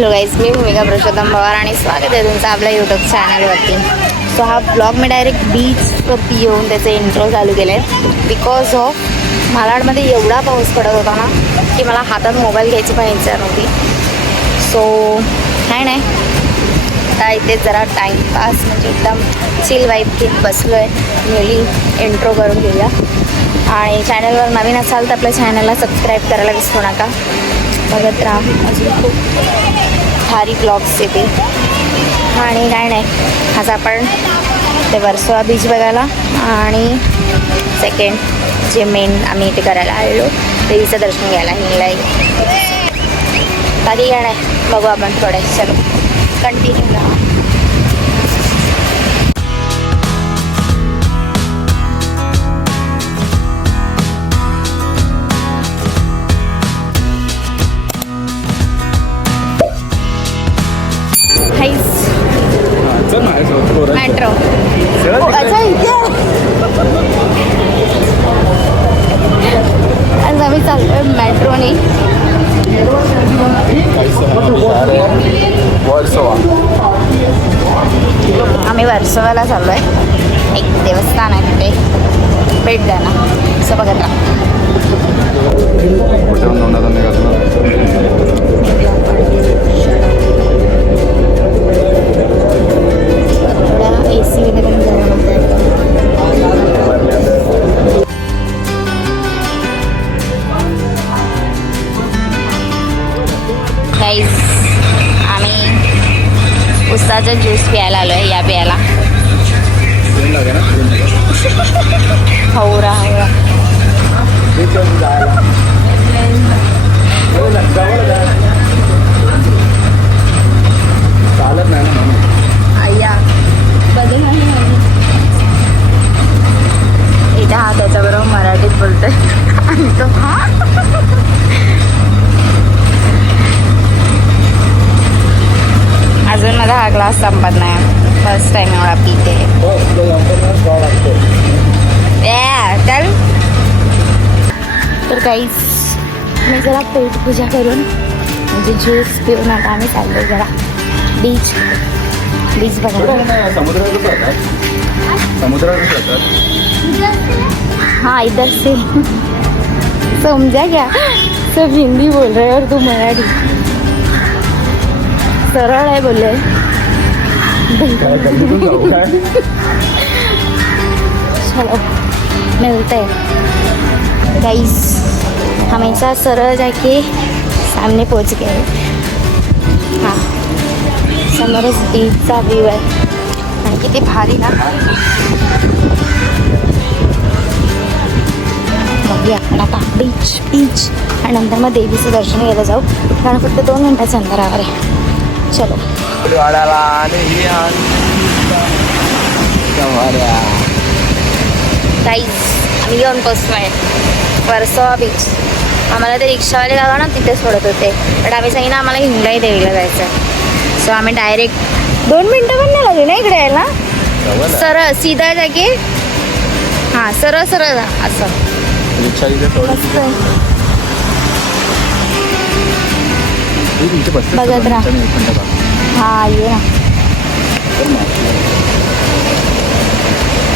Hello guys मी भूमिका पुरुषोत्तम पवार आणि स्वागत आहे तुमचं आपल्या यूट्यूब चॅनलवरती सो हा ब्लॉग मी डायरेक्ट बीचवरती येऊन त्याचे इंट्रो चालू केले. बिकॉज ऑफ मालाडमध्ये एवढा पाऊस पडत होता ना की मला हातात मोबाईल घ्यायची पण इच्छा नव्हती. सो काय नाही आता इथे जरा टाईमपास म्हणजे एकदम चिल वाईफ घेत बसलो आहे गेली इंट्रो करून घेऊया. आणि चॅनलवर नवीन असाल तर आपल्या चॅनलला सबस्क्राईब करायला विसरू नका. बघत राहा. अजून खूप भारी ब्लॉग्स येते आणि काय नाही आज आपण ते वर्सोवा बीच बघायला आणि सेकंड जे मेन आम्ही इथे करायला आलेलो देवीचं दर्शन घ्यायला हिंगलाई बाकी काय नाही बघू आपण थोडे चलो. कंटिन्यू राहा उत्सवाला चाललो आहे एक देवस्थान आहे तिथे. भेट द्या ना. असं बघत राहा. ए सी वगैरे माझा हा ग्लास संपत नाही. फर्स्ट टाइम एवढा पिते. Yeah, चल तर काहीच मी जरा पेट पूजा करून म्हणजे ज्यूस पिऊन आता आम्ही चाललो जरा. बीच बीच बघायला समुद्रातच राहतात समुद्रातच राहतात हाँ इधर से. समझा क्या सब हिंदी बोल रहे और तू मराठी. सरळ आहे बोलले. चलो मिलते हैं गाइस हमेशा सरळ जाके सामने पहुंच गए हाँ. समोरच बीचचा व्ह्यू आहे. आणि किती भारी ना. बघूया. आपण आता बीच बीच आणि नंतर मग देवीचं दर्शन घ्यायला जाऊ. कारण फक्त दोन मिनटाच्या अंतरावर आहे. चलो. काहीच आम्ही येऊन पोचलोय वर्सोवा बीच आम्हाला ते रिक्षावाले दादा ना तिथे सोडत होते. पण आम्ही सांगितलं आम्हाला हिंगलाई देवीला जायचं आहे सो आम्ही डायरेक्ट दोन मिनटं पण नाही लागली ना इकडे यायला? सरळ सीधा जागे हां सरळ सरळ जा. असं. बघत राहा. हा ये ना.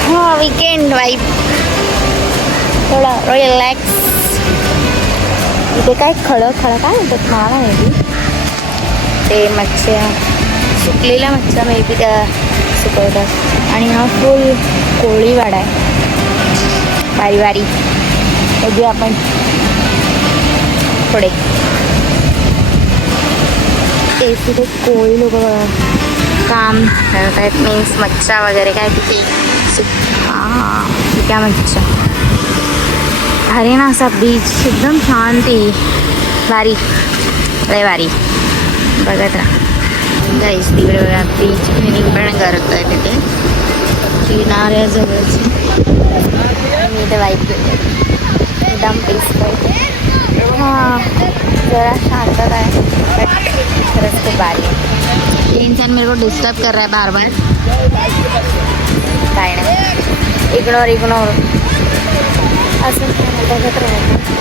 हा विकेंड वाईफ थोडा रिलॅक्स इथे काय खळं खळं काय म्हणतात? मला नाही बी ते मच्छ्या. सुकलेल्या मे बी त्या सुकवतात. आणि हा फुल कोळीवाडा आहे. बारी बारी बी आपण. पुढे. ते तिथे कोळी लोक काम करत आहेत मीन्स मच्छा वगैरे काय तिथे? सुक- हा मच्छा. अरे ना असा बीच एकदम शांती भारी लय भारी बघत राहा. गाईस तिकडे बघा बीच क्लिनिंग पण करत आहे तिथे. किनाऱ्याजवळच. मी इथे वाईट एकदम पीसफुल हां. जरा शांतता आहे खरंच खूप भारी. इंसान मेरे को डिस्टर्ब कर रहा है बार बार काय नाही. इग्नोर इग्नोर असं बघत राहत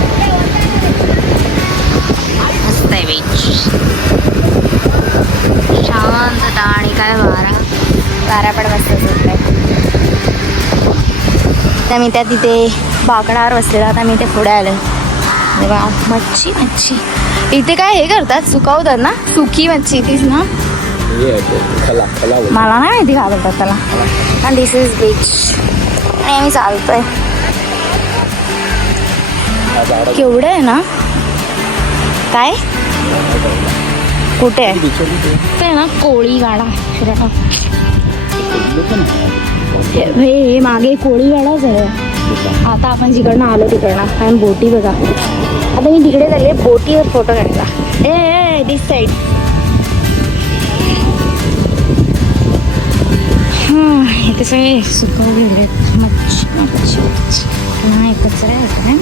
आहे बीच शांतता आणि काय वारा. वारा पण मस्त तर मी त्या तिथे बाकडावर बसलेला आता मी ते पुढे आलं तेव्हा मच्छी मच्छी. इथे काय हे करतात? सुकवतात ना? सुकी मच्छी तीच ना. मला नाही माहिती काय बोलतात त्याला. आणि दिस इज बीच आम्ही चालतोय. केवढं आहे ना? काय? कुठे? आहे ते ना कोळी गाडा. हे. हे हे मागे कोळी गाडाच आहे. आता आपण जिकडनं आलो तिकडनं आणि बोटी बघा. आता मी तिकडे झाले बोटीवर फोटो काढला ए दिस साईड हां इथे सगळे सुकवलेले आहेत मच्छी मच्छी मच्छी. नाही कचरा आहे काय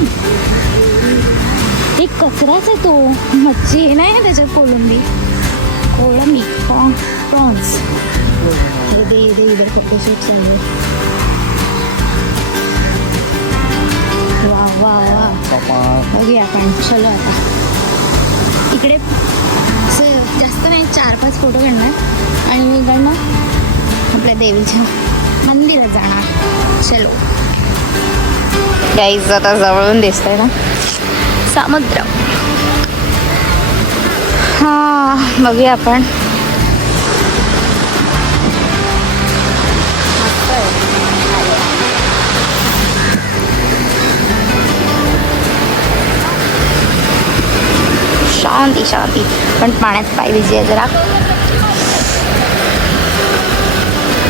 एक कचराच आहे तो. मच्छी नाही ना त्याच्यात कोलंबी. कोळंबी प्रॉन्स. दे दे इथे कपडे शूट चालू वा वा. बघूया आपण. चलो आता. इकडे असे जास्त नाही चार पाच फोटो काढणार. आणि मी इकडनं आपल्या देवीच्या मंदिरात जाणार. चलो. गाईज आता जवळून दिसतंय ना? समुद्र हा बघूया आपण. शांती शांती पण पाण्यात पाय बिझी आहे जरा.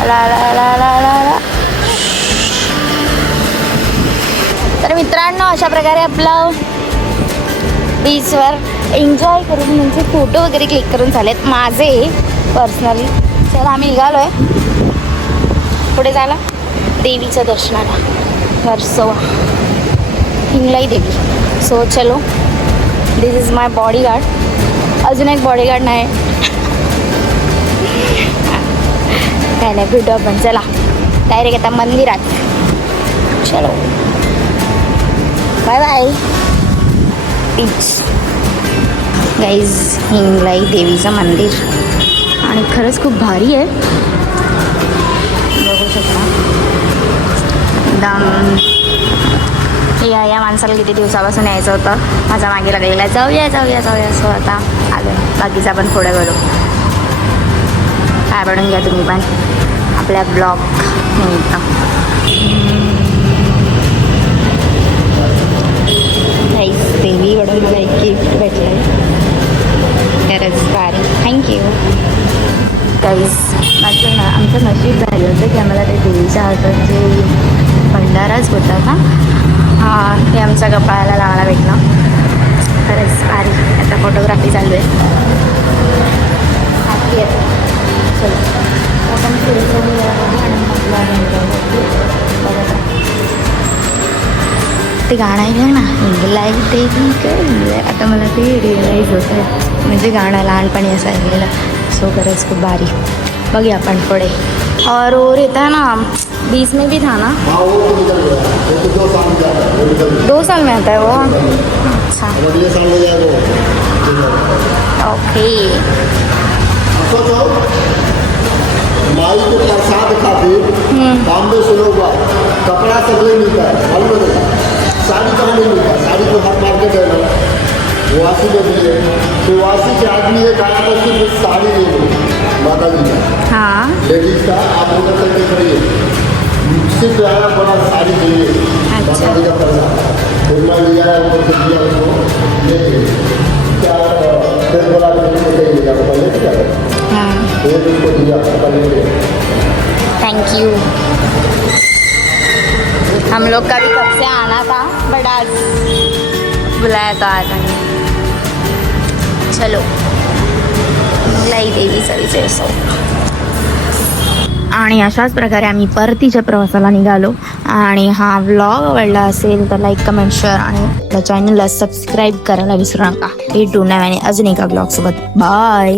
ला ला ला ला ला तर मित्रांनो अशा प्रकारे आपलं बीचवर एन्जॉय करून म्हणजे फोटो वगैरे क्लिक करून झालेत माझे पर्सनली चला आम्ही निघालोय. पुढे जायला देवीच्या दर्शनाला. नरसोवा हिंगलाई देवी सो चलो. This is my bodyguard अजून एक बॉडी गार्ड नाही. काय नाही भेटू आपण. चला. डायरेक्ट आता मंदिरात. चलो. Bye bye it's guys Hinglai देवीचं मंदिर. आणि खरंच खूप भारी आहे. बघू शकता. एकदम माणसाला किती दिवसापासून यायचं होतं? माझा मागे लागलेला जाऊया जाऊया जाऊया. असं आता आलं. बाकीचा पण पुढे करू. काय बनवून घ्या तुम्ही पण. आपल्या ब्लॉग निमित्त फोटोग्राफी चालू आहे. हॅपी आहे चलो. आपण पुढे जाऊया. आणि मग बघा ते गाणं आहे ना इंग्लाय देवी कर आता मला ते रिअलाईज होत आहे म्हणजे गाणं लहानपणी असं ऐकलेलं. सो खरंच खूप भारी. बघूया आपण पुढे. और है ना बीच में भी था ना। दो साल में है आता है वो? अच्छा। हो जाएगा ओके। माई को प्रसाद खातिर बॉम्बे से लोग कपड़ा सब मिलता है मालूम है साड़ी कहाँ नहीं मिलता साड़ी तो हर मार्केट है ना। वासी में भी है। तो वासी के आदमी है कहा सिर्फ़ साड़ी माता जी का। हाँ। लेडीज़ का आप उधर करके खड़िए सिर्फ आया बड़ा साड़ी चाहिए अच्छा। माता जी का प्रसाद फिर मैं ले आया ऊपर से दिया उसको ले क्या फिर बोला कि मुझे कहीं ले जाओ पहले क्या हाँ. फिर उसको दिया पहले ले थैंक यू हम लोग का भी कब से आना था बट आज बुलाया तो आज चलो। लाई देवीचा विजय सो आणि अशाच प्रकारे आम्ही परतीच्या प्रवासाला निघालो. आणि हा व्लॉग आवडला असेल तर लाईक कमेंट शेअर आणि आपल्या चॅनलला सबस्क्राईब करायला विसरू नका. भेटू नव्याने अजून एका ब्लॉगसोबत बाय